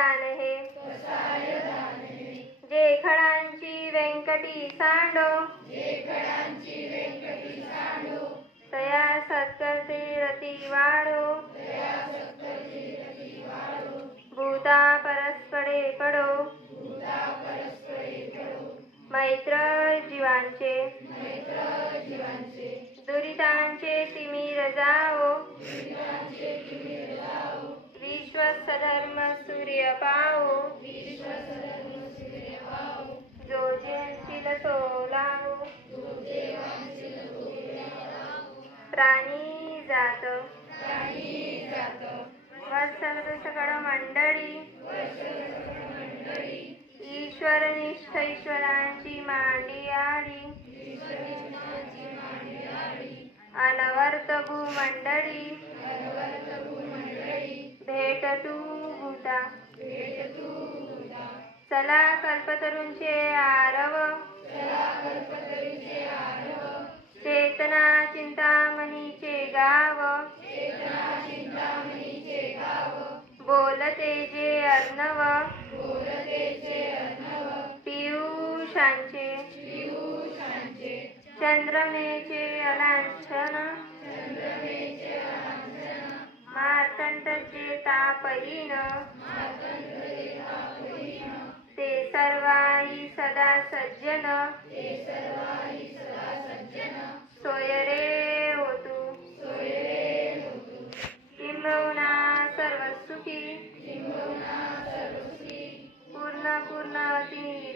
दान हे जे खडांची व्यंकटी सांडो तया सत्कर्ते रती वाढो भूता परस्परे पडो मैत्र जीवांचे दुरितांचे तिमिर जाओ विश्वसधर्म सूर्य पाओ जो जेंतील तो लावो प्राणी जात वत्सल सकळ मंडळी ईश्वरनिष्ठ ईश्वरांची मांडी आडी अनवर्त भूमंडळी भेट तू भूता चला कल्पतरूंचे आरव चेतना चिंतामणीचे गाव बोलते जे अर्णव पियुषांचे चंद्रमेचे अलांछन मार्तंडचे तापहीन ते सर्वाही सदा सज्जन सोय रे होतू किंबहुना सर्वसुखी पूर्ण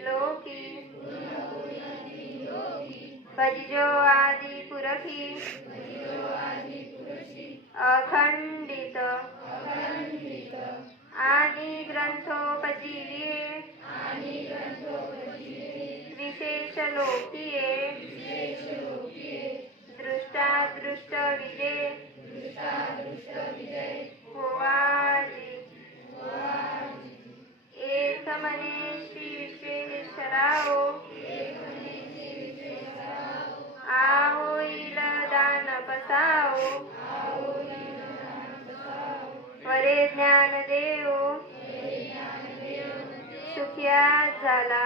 लोकी भजिजो आदि पुरखी अखंडित आणि ग्रंथोपजीविये विशेष लोकीये दृष्टादृष्ट विजय होवाजी एक मने श्री विश्वेश्वराओ आहोईल दान पसाओ वरे ज्ञान देव सुखिया झाला